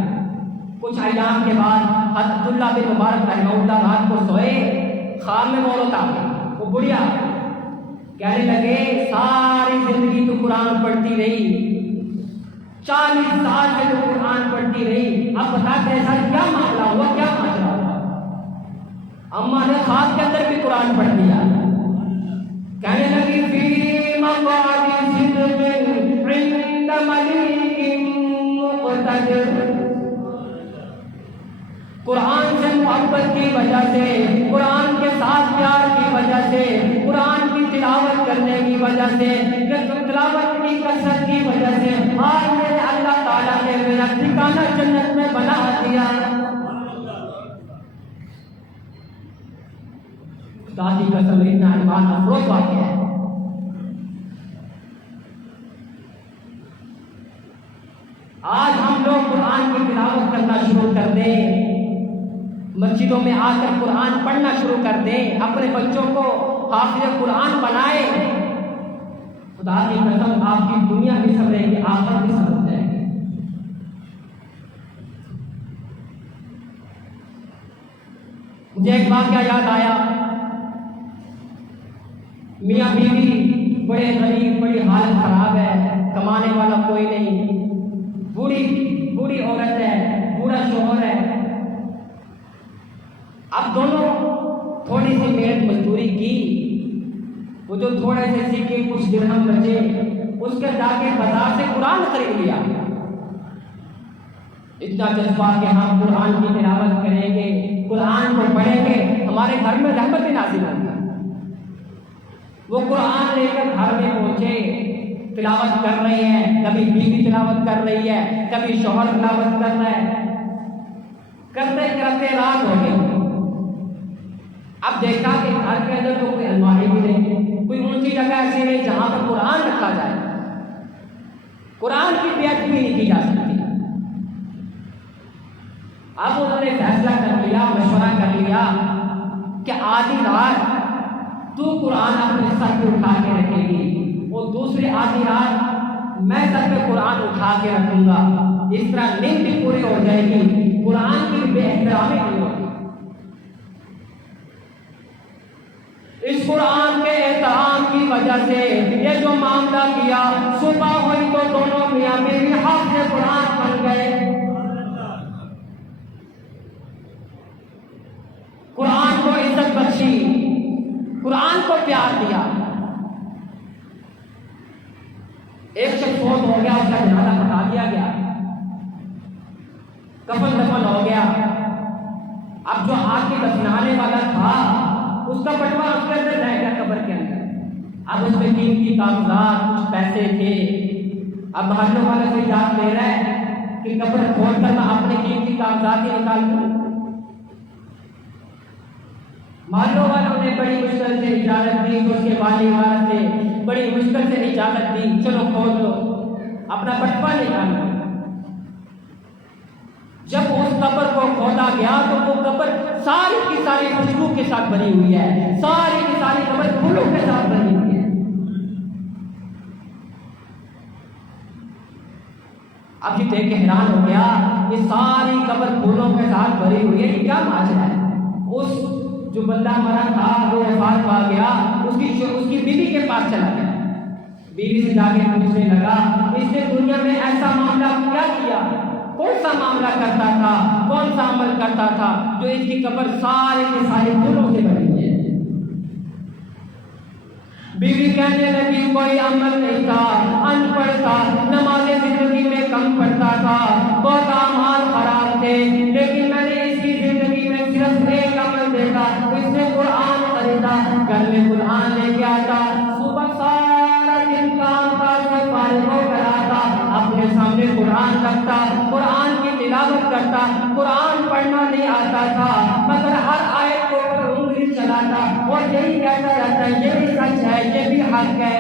کچھ ایام کے بعد حضرت اللہ بن مبارک رحمہ اللہ رات کو سوئے, خواب میں عورت آ گئی. وہ بڑھیا کہنے لگے ساری زندگی تو قرآن پڑھتی رہی, 40 سال سے تو قرآن پڑھتی رہی, اب بتا ایسا کیا معاملہ ہوا, کیا ماجرا ہوا؟ اماں نے خواب کے اندر بھی قرآن پڑھ لیا. کہنے لگی فی مقعد صدق عند ملیک مقتدر. قرآن سے محبت کی وجہ سے, قرآن کے ساتھ پیار کی وجہ سے, قرآن کی تلاوت کرنے کی وجہ سے, تلاوت کی کثرت کی وجہ سے آج میرے اللہ تعالیٰ نے میرا ٹھکانہ جنت میں بنا دیا. دادی قسم اتنا ایمان افروز واقع ہے. آج ہم لوگ قرآن کی تلاوت کرنا شروع کر دیں, مسجدوں میں آ کر قرآن پڑھنا شروع کر دیں, اپنے بچوں کو حافظ قرآن بنائیں. خدا کی قسم آپ کی دنیا بھی سمجھے گی, آخرت بھی سمجھ جائے گی. مجھے ایک واقعہ یاد آیا، میاں بیوی بڑے غریب، بڑی حالت خراب ہے، کمانے والا کوئی نہیں، بوڑھی عورت ہے، بوڑھا شوہر ہے۔ اب دونوں تھوڑی سی محنت مزدوری کی، وہ جو تھوڑے سے سکے کچھ درہم بچے، اس کے جا کے بازار سے قرآن خرید لیا۔ اتنا جذبہ کہ ہم قرآن کی تلاوت کریں گے، قرآن کو پڑھیں گے، ہمارے گھر میں رحمت نازل ہوگی۔ وہ قرآن لے کر گھر میں پہنچے، تلاوت کر رہے ہیں، کبھی بیوی تلاوت کر رہی ہے، کبھی شوہر تلاوت کر رہا ہے، کرتے کرتے رات ہو گئی۔ اب دیکھا کہ گھر کے اندر تو کوئی الماری بھی نہیں، کوئی اونچی جگہ ایسی نہیں جہاں پر قرآن رکھا جائے، قرآن کی بیعت بھی نہیں کی جا سکتی۔ اب انہوں نے فیصلہ کر لیا، مشورہ کر لیا کہ آدھی رات تو قرآن اپنے سر پہ اٹھا کے رکھے گی، وہ دوسری آدھی رات میں سر پہ قرآن اٹھا کے رکھوں گا، اس طرح نیند بھی پوری ہو جائے گی، قرآن کی بے احترامی نہیں ہوگی۔ اس قرآن کے احترام کی وجہ سے یہ جو معاملہ کیا، صبح ہوئی تو دونوں میاں بیوی حافظ قرآن بن گئے، قرآن کو عزت بخشی، قرآن کو پیار دیا۔ ایک شخص فوت ہو گیا، اس کا جنازہ ہٹا دیا گیا، کفن دفن ہو گیا۔ اب جو آگ کے دفنانے والا تھا، اس کا بٹوا اس کے اندر رہ گیا قبر کے اندر۔ اب اس میں قیمتی کاغذات، کچھ پیسے تھے۔ اب محلوں والا سے اجازت لے رہا ہے کہ قبر کھول کر میں اپنے قیمتی کاغذات ہی نکال دوں۔ محلوں والوں نے بڑی مشکل سے اجازت دی، تو اس کے والی والد نے بڑی مشکل سے اجازت دی، چلو کھول لو، اپنا بٹوا نکالو۔ جب اس قبر کو کھودا گیا تو وہ قبر ساری کی ساری خوشبو کے ساتھ بھری ہوئی ہے، ساری کی ساری قبر پھولوں کے ساتھ بھری ہوئی ہے۔ اب یہ دیکھ کے حیران ہو گیا، یہ ساری قبر پھولوں کے ساتھ بھری ہوئی ہے، یہ کیا ماجرا ہے؟ اس جو بندہ مرا تھا وہ وفات پا گیا، اس کی بیوی کے پاس چلا گیا، بیوی سے جا کے پوچھنے لگا اس نے دنیا میں ایسا معاملہ کیا کیا، کون سا معاملہ کرتا تھا، کون سا عمل کرتا تھا جو اس کی قبر سارے کے سارے پھولوں سے بھری ہے؟ بیوی کہنے لگی کوئی عمل نہیں تھا، ان پڑھ تھا، نماز زندگی میں کم پڑھتا تھا، بہت اعمال خراب تھے، لیکن میں نے اس کی زندگی میں صرف ایک عمل دیکھا، اس نے قرآن خریدا، گھر میں قرآن لے کے آتا، صبح سارا دن کام کاج میں فارغ ہو کر آتا، اپنے سامنے قرآن رکھتا، قرآن کی تلاوت کرتا، قرآن پڑھنا نہیں آتا تھا، مگر ہر آیت کو انگلی چلاتا اور یہی کہتا رہتا یہ بھی سچ ہے، یہ بھی حق ہے۔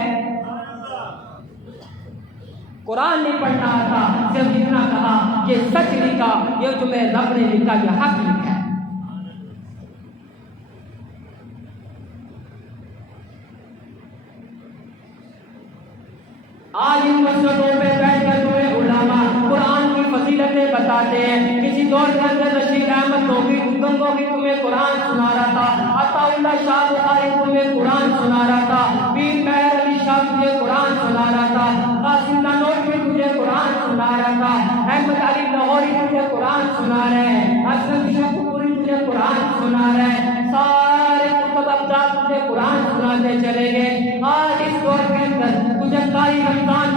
قرآن نہیں پڑھنا آتا، صرف اتنا کہا یہ سچ لکھا، یہ تمہیں رب نے لکھا، یہ حق لکھا ہے۔ آج ان مسجدوں پہ بیٹھ کر تمہیں علماء قرآن کی فضیلتیں بتاتے ہیں۔ کسی دور کے اندر رشید احمد گنگوہی تمہیں قرآن سنا رہا تھا، عطا اللہ شاہ بخاری تمہیں قرآن سنا رہا تھا، پیر مہر علی شاہ تجھے قرآن سنا رہا تھا، قاسم نانوتوی تجھے قرآن سنا رہا تھا، احمد علی لاہوری تجھے قرآن سنا رہے ہیں، اسلم شاہ پوری تجھے قرآن سنا رہے ہیں، سارے کتب ابدال تجھے قرآن سناتے چلے گئے۔ آج اس دور کے اندر تجھے قاری رمضان